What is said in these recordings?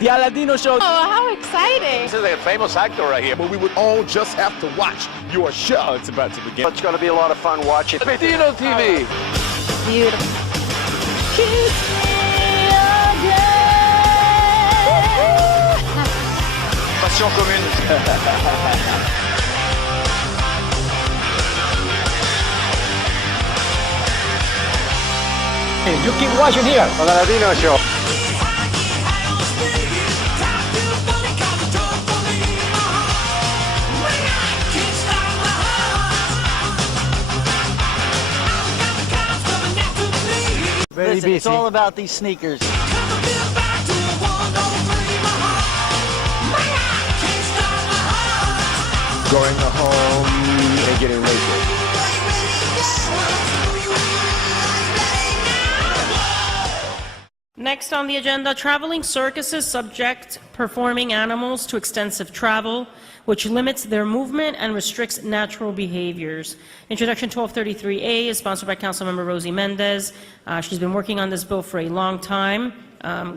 The Aladino Show. Oh, how exciting. This is a famous actor right here. But we would all just have to watch your show. It's about to begin. It's going to be a lot of fun watching Latino TV. Beautiful. Kiss me again. Passion commune. You keep watching here On the Latino Show. Listen, it's all about these sneakers. Going home and getting naked. Next on the agenda, traveling circuses subject performing animals to extensive travel, which limits their movement and restricts natural behaviors. Introduction 1233A is sponsored by Council Member Mendez. She's been working on this bill for a long time.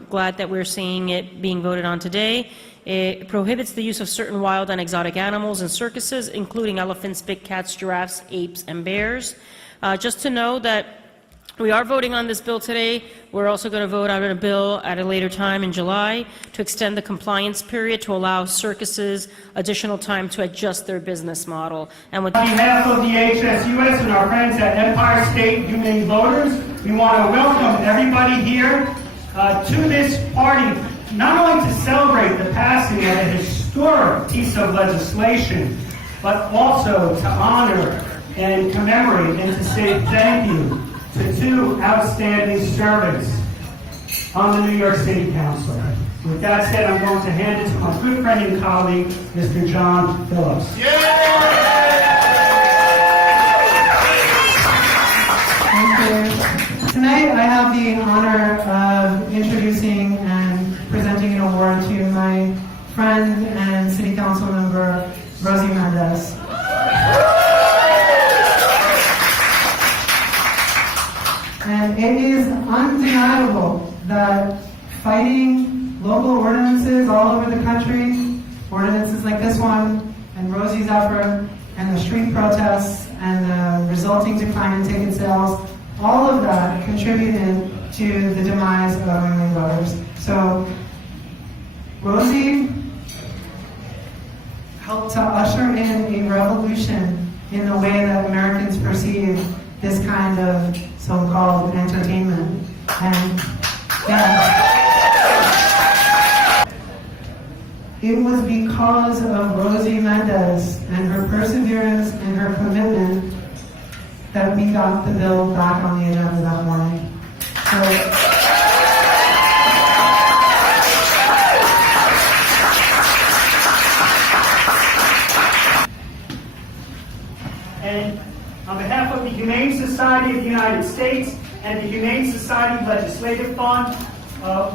Glad that we're seeing it being voted on today. It prohibits the use of certain wild and exotic animals in circuses, including elephants, big cats, giraffes, apes, and bears. Just to know that we are voting on this bill today. We're also going to vote on a bill at a later time in July to extend the compliance period to allow circuses additional time to adjust their business model. And with On behalf of the HSUS and our friends at Empire State Humane Voters, we want to welcome everybody here to this party, not only to celebrate the passing of a historic piece of legislation, but also to honor and commemorate and to say thank you to two outstanding servants on the New York City Council. With that said, I'm going to hand it to my good friend and colleague, Mr. John Phillips. Thank you. Tonight I have the honor of introducing and presenting an award to my friend and City Council Member Rosie Mendez. And it is undeniable that fighting local ordinances all over the country, ordinances like this one, and Rosie's effort, and the street protests, and the resulting decline in ticket sales, all of that contributed to the demise of women voters. So, Rosie helped to usher in a revolution in the way that Americans perceive this kind of so-called entertainment. And yeah, it was because of Rosie Mendez and her perseverance and her commitment that we got the bill back on the agenda that morning. And on behalf of the Humane Society of the United States and the Humane Society Legislative Fund,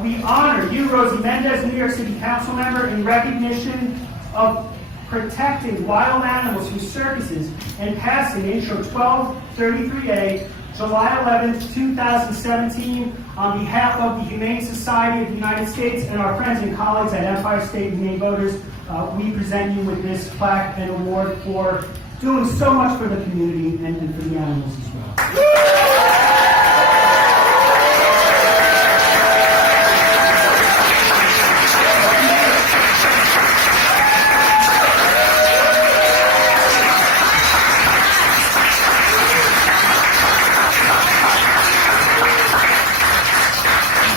we honor you, Rosie Mendez, New York City Council Member, in recognition of protecting wild animals through circuses and passing Intro 1233A, July 11, 2017, on behalf of the Humane Society of the United States and our friends and colleagues at Empire State Humane Voters. We present you with this plaque and award for doing so much for the community and for the animals as well.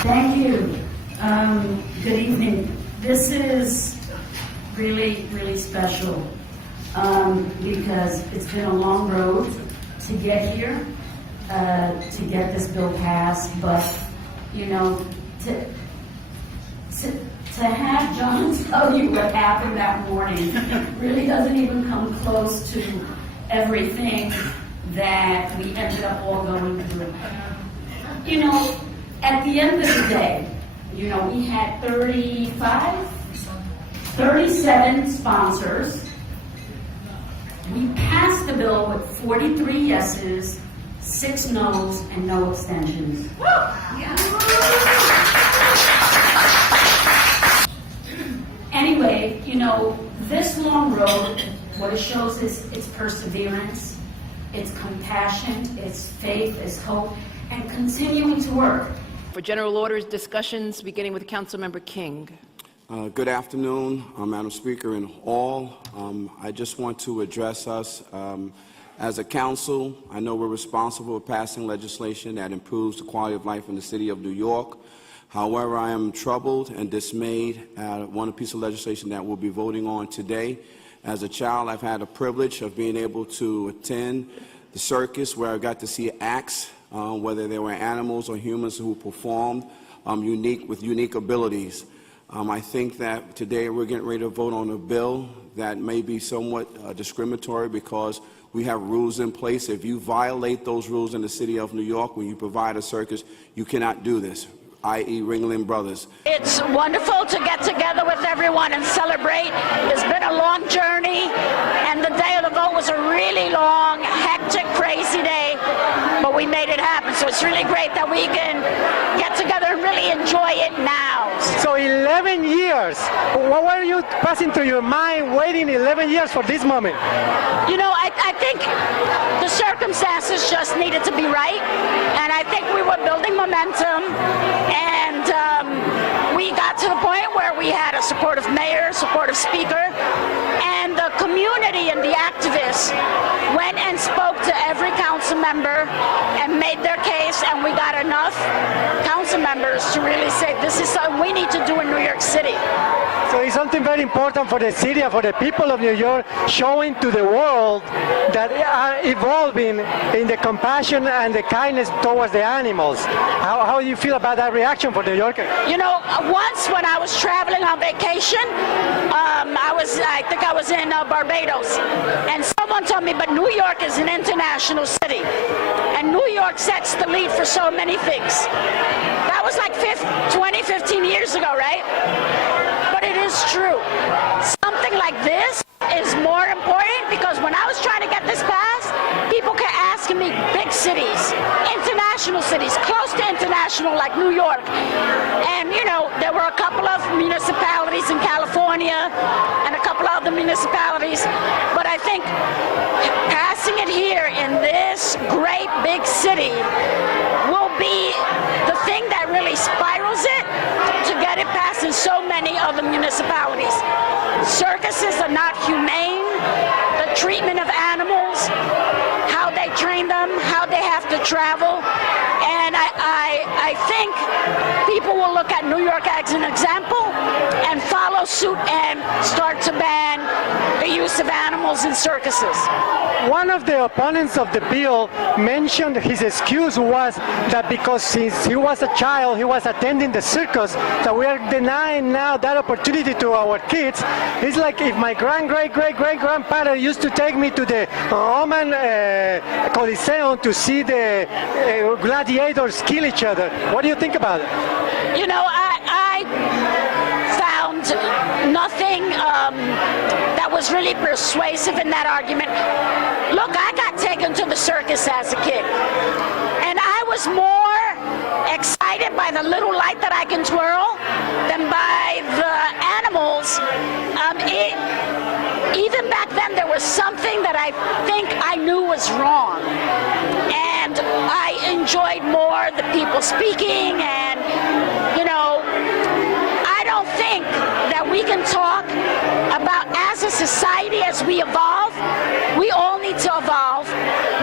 Thank you. Good evening. This is really, really special because it's been a long road to get here, to get this bill passed. But, you know, to have John tell you what happened that morning really doesn't even come close to everything that we ended up all going through. You know, at the end of the day, you know, we had 37 sponsors. We passed the bill with 43 yeses, 6 noes, and no abstentions. Yeah. Anyway, you know, this long road, what it shows is its perseverance, its compassion, its faith, its hope, and continuing to work. For general orders, discussions beginning with Council Member King. Good afternoon, Madam Speaker and all. I just want to address us as a council. I know we're responsible for passing legislation that improves the quality of life in the city of New York. However, I am troubled and dismayed at one piece of legislation that we'll be voting on today. As a child, I've had the privilege of being able to attend the circus where I got to see acts, whether they were animals or humans who performed with unique abilities. I think that today we're getting ready to vote on a bill that may be somewhat discriminatory because we have rules in place. If you violate those rules in the city of New York, when you provide a circus, you cannot do this, i.e. Ringling Brothers. It's wonderful to get together with everyone and celebrate. It's been a long journey, and the day of the vote was a really long, hectic, crazy day, but we made it happen. So it's really great that we can get together and really enjoy it now. So 11 years, what were you passing through your mind waiting 11 years for this moment? You know, I think the circumstances just needed to be right, and I think we were building momentum, and we got to the point where we had a supportive mayor, supportive speaker, and the community and the activists went and spoke to every council member and made their case, and we got enough council members to really say this is something we need to do in New York City. So it's something very important for the city and for the people of New York, showing to the world that are evolving in the compassion and the kindness towards the animals. How do you feel about that reaction for New Yorkers? You know, once when I was traveling on vacation, I think I was in Barbados, and someone told me, but New York is an international city, and New York sets the lead for so many things. That was like 15 years ago, right? But it is true. Something like this is more important because when I was trying to get this passed, people kept asking me big cities, international cities, close to international like New York. And, you know, there were a couple of municipalities in California and a couple of other municipalities. But I think passing it here in this great big city will be the thing that really spirals it to get it passed in so many other municipalities. Circuses are not humane. The treatment of animals, how they train them, how they have to travel. And I think people will look at New York as an example and follow suit and start to ban the use of animals in circuses. One of the opponents of the bill mentioned his excuse was that because since he was a child, he was attending the circus, that we are denying now that opportunity to our kids. It's like if my great-great-great-great-grandfather used to take me to the Roman Coliseum to see the gladiators kill each other. What do you think about it? You know, I found nothing that was really persuasive in that argument. Look, I got taken to the circus as a kid, and I was more excited by the little light that I can twirl than by the animals. Even back then, there was something that I think I knew was wrong, and I enjoyed more the people speaking, and, you know, I don't think that we can talk about as a society as we evolve. We all need to evolve.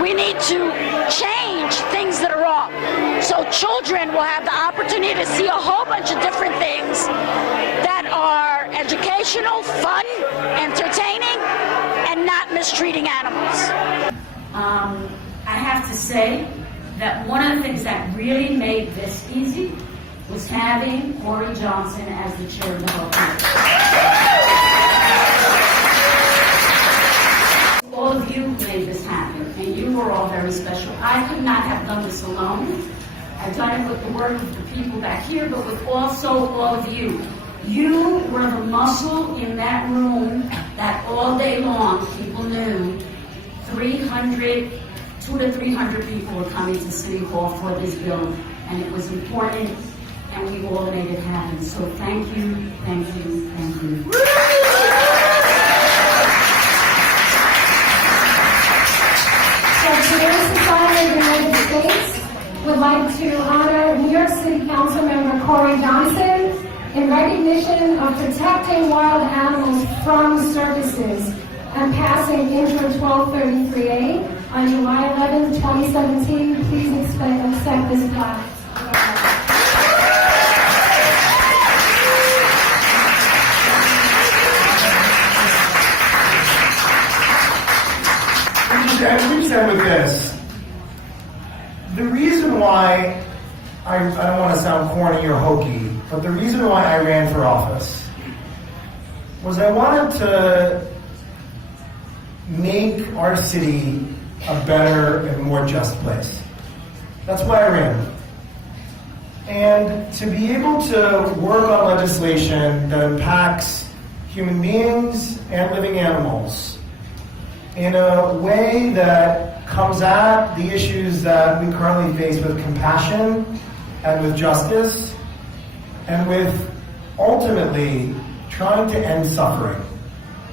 We need to change things that are wrong. So children will have the opportunity to see a whole bunch of different things that are educational, fun, entertaining, and not mistreating animals. I have to say that one of the things that really made this easy was having Corey Johnson as the chair of the whole committee. All of you made this happen, and you were all very special. I could not have done this alone. I've done it with the work of the people back here, but with also all of you. You were the muscle in that room that all day long people knew 200 to 300 people were coming to City Hall for this bill, and it was important, and we all made it happen. So thank you, thank you, thank you. So Humane Society of the United States would like to honor New York City Council Member Corey Johnson in recognition of protecting wild animals from circuses and passing Intro 1233A on July 11, 2017. Please accept this plaque. And we've said with this, the reason why, I don't want to sound corny or hokey, but the reason why I ran for office was I wanted to make our city a better and more just place. That's why I ran. And to be able to work on legislation that impacts human beings and living animals in a way that comes at the issues that we currently face with compassion and with justice and with ultimately trying to end suffering.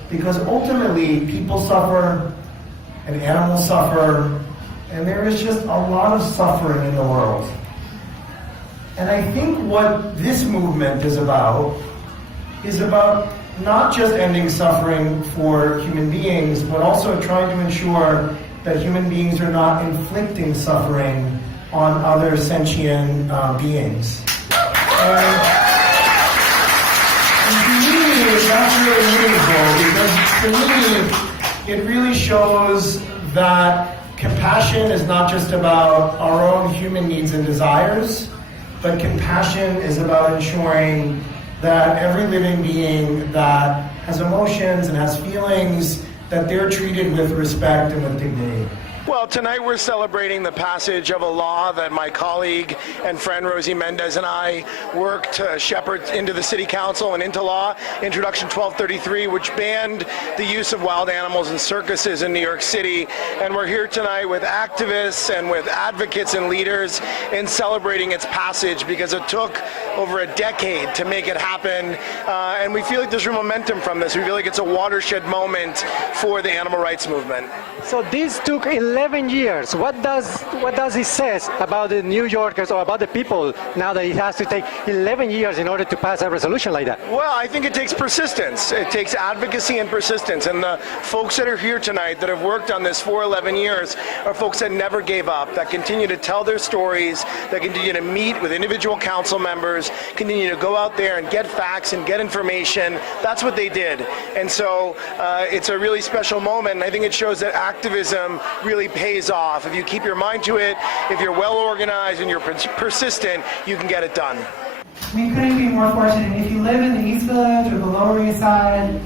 Because ultimately people suffer and animals suffer and there is just a lot of suffering in the world. And I think what this movement is about not just ending suffering for human beings, but also trying to ensure that human beings are not inflicting suffering on other sentient beings. And to me, that's really meaningful because to me, it really shows that compassion is not just about our own human needs and desires, but compassion is about ensuring that every living being that has emotions and has feelings, that they're treated with respect and with dignity. Well, tonight we're celebrating the passage of a law that my colleague and friend Rosie Mendez and I worked to shepherd into the City Council and into law, Introduction 1233, which banned the use of wild animals in circuses in New York City. And we're here tonight with activists and with advocates and leaders in celebrating its passage because it took over a decade to make it happen. And we feel like there's real momentum from this. We feel like it's a watershed moment for the animal rights movement. So this took 11 years. What does it says about the New Yorkers or about the people now that it has to take 11 years in order to pass a resolution like that? Well, I think it takes persistence. It takes advocacy and persistence. And the folks that are here tonight that have worked on this for 11 years are folks that never gave up, that continue to tell their stories, that continue to meet with individual council members, continue to go out there and get facts and get information. That's what they did. And so it's a really special moment. And I think it shows that activism really pays off. If you keep your mind to it, if you're well organized and you're persistent, you can get it done. We couldn't be more fortunate. If you live in the East Village or the Lower East Side,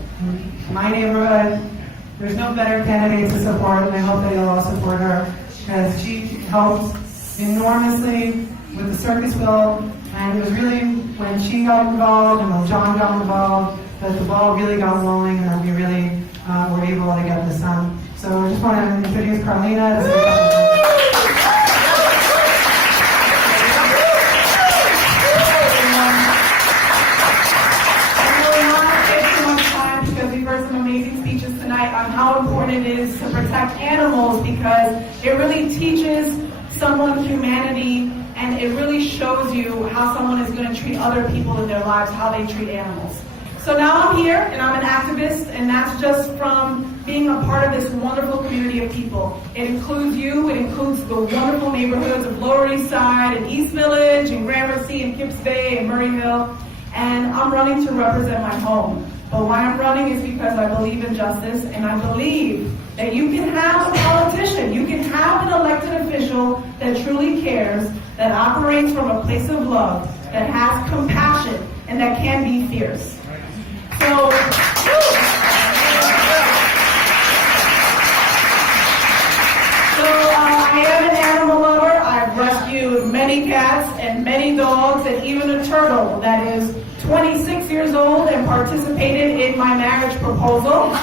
my neighborhood, there's no better candidate to support, and I hope that you'll all support her because she helped enormously with the Circus bill, and it was really when she got involved and when John got involved that the ball really got rolling and that we really were able to get this done. So I just want to introduce Carlina. I will not take too much time because we've heard some amazing speeches tonight on how important it is to protect animals because it really teaches someone humanity and it really shows you how someone is going to treat other people in their lives, how they treat animals. So now I'm here and I'm an activist, and that's just from being a part of this wonderful community of people. It includes you, it includes the wonderful neighborhoods of Lower East Side and East Village and Gramercy and Kips Bay and Murray Hill, and I'm running to represent my home. But why I'm running is because I believe in justice, and I believe that you can have a politician, you can have an elected official that truly cares, that operates from a place of love, that has compassion, and that can be fierce. So, I am an animal lover. I've rescued many cats and many dogs and even a turtle that is 26 years old and participated in my marriage proposal.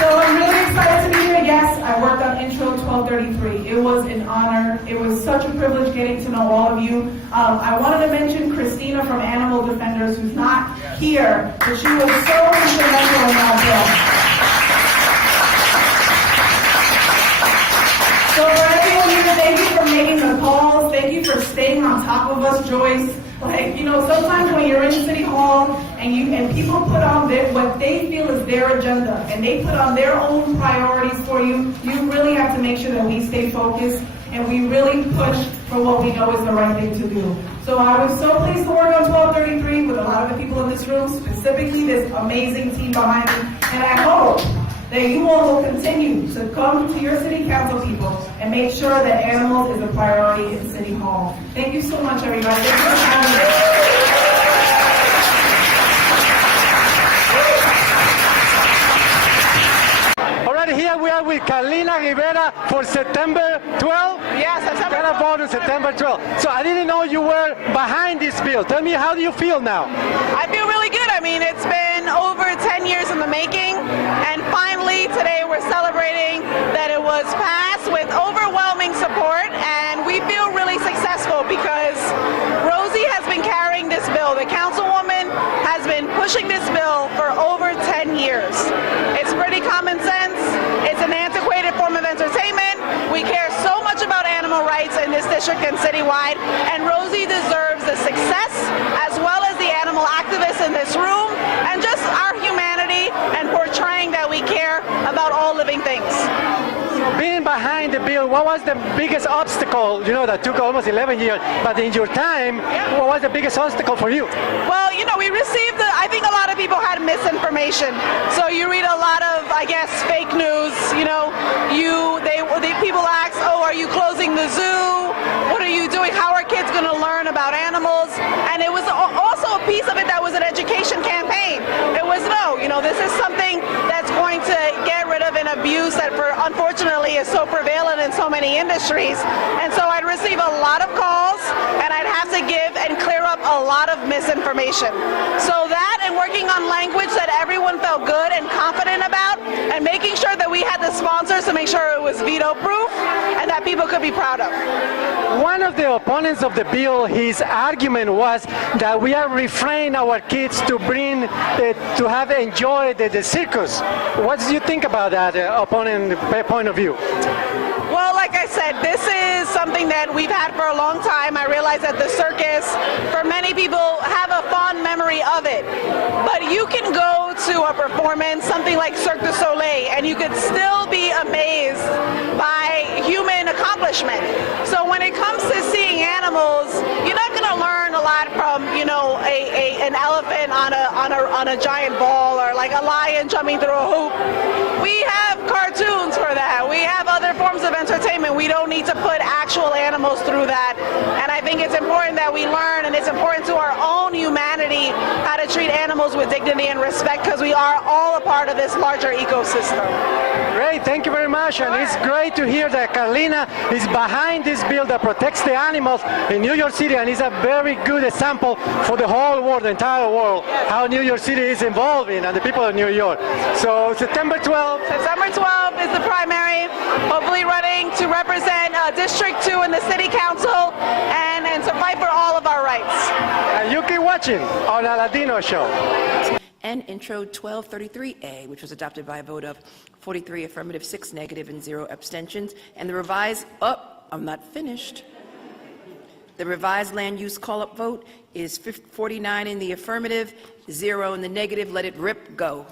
So I'm really excited to be here. Yes, I worked on Intro 1233. It was an honor. It was such a privilege getting to know all of you. I wanted to mention Christina from Animal Defenders, who's not here, but she was so instrumental in that bill. So for everyone here, thank you for making the calls. Thank you for staying on top of us, Joyce. Like, you know, sometimes when you're in City Hall and people put on what they feel is their agenda and they put on their own priorities for you, you really have to make sure that we stay focused and we really push for what we know is the right thing to do. So I was so pleased to work on 1233 with a lot of the people in this room, specifically this amazing team behind me, and I hope that you all will continue to come to your city council people and make sure that animals is a priority in City Hall. Thank you so much, everybody. Thank you for having me. Here we are with Carlina Rivera for September 12th? Yes, September 12th. Got a vote on September 12th. So I didn't know you were behind this bill. Tell me, how do you feel now? I feel really good. I mean, it's been over 10 years in the making, and finally today we're celebrating that it was passed with overwhelming support, and we feel really successful because Rosie has been carrying this bill. The councilwoman has been pushing this bill for over 10 years. It's pretty common sense. It's an antiquated form of entertainment. We care so much about animal rights in this district and citywide, and Rosie deserves the success as well as the animal activists in this room and just our humanity and portraying that we care about all living things. Being behind the bill, what was the biggest obstacle? You know, that took almost 11 years, but in your time, what was the biggest obstacle for you? Well, you know, we received, I think a lot of people had misinformation. So you read a lot of, I guess, fake news. You know, people ask, oh, are you closing the zoo? What are you doing? How are kids going to learn about animals? And it was also a piece of it that was an education campaign. It was, no, you know, this is something that's going to get rid of an abuse that unfortunately is so prevalent in so many industries. And so I'd receive a lot of calls and I'd have to give and clear up a lot of misinformation. So that and working on language that everyone felt good and confident about, and making sure that we had the sponsors to make sure it was veto proof and that people could be proud of. One of the opponents of the bill, his argument was that we are refraining our kids to bring, to have enjoyed the circus. What do you think about that opponent point of view? Well, like I said, this is something that we've had for a long time. I realize that the circus, for many people, have a fond memory of it. But you can go to a performance, something like Cirque du Soleil, and you could still be amazed by human accomplishment. So when it comes to seeing animals, you're not going to learn a lot from, you know, an elephant on a giant ball, or like a lion jumping through a hoop. We have cartoons for that. We have other forms of entertainment. We don't need to put actual animals through that. And I think it's important that we learn, and it's important to our own humanity, how to treat animals with dignity and respect, because we are all a part of this larger ecosystem. Great, thank you very much. And it's great to hear that Carlina is behind this bill that protects the animals in New York City, and is a very good example for the whole world, the entire world, how New York City is evolving and the people of New York. So September 12th. September 12th is the primary, hopefully running to represent District 2 in the City Council and to fight for all of our rights. And you keep watching on a Latino show. And Intro 1233A, which was adopted by a vote of 43 affirmative, 6 negative, and 0 abstentions. And the revised, I'm not finished. The revised land use call-up vote is 49 in the affirmative, 0 in the negative. Let it rip, go.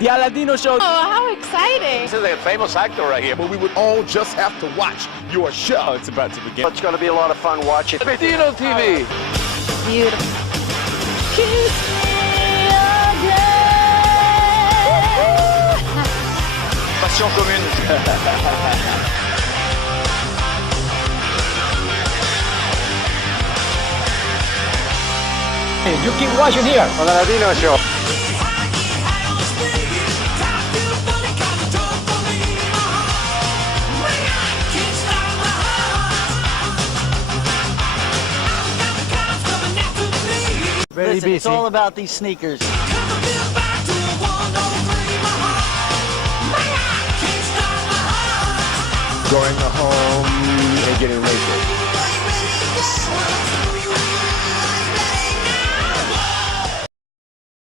The Latino show. Oh, how exciting. This is a famous actor right here. But we would all just have to watch your show. It's about to begin. It's going to be a lot of fun watching Latino TV. Beautiful. Kiss me again. Passion commune. You keep watching here on the Latino show. Very Listen, it's busy. all about these sneakers. Going home and getting naked.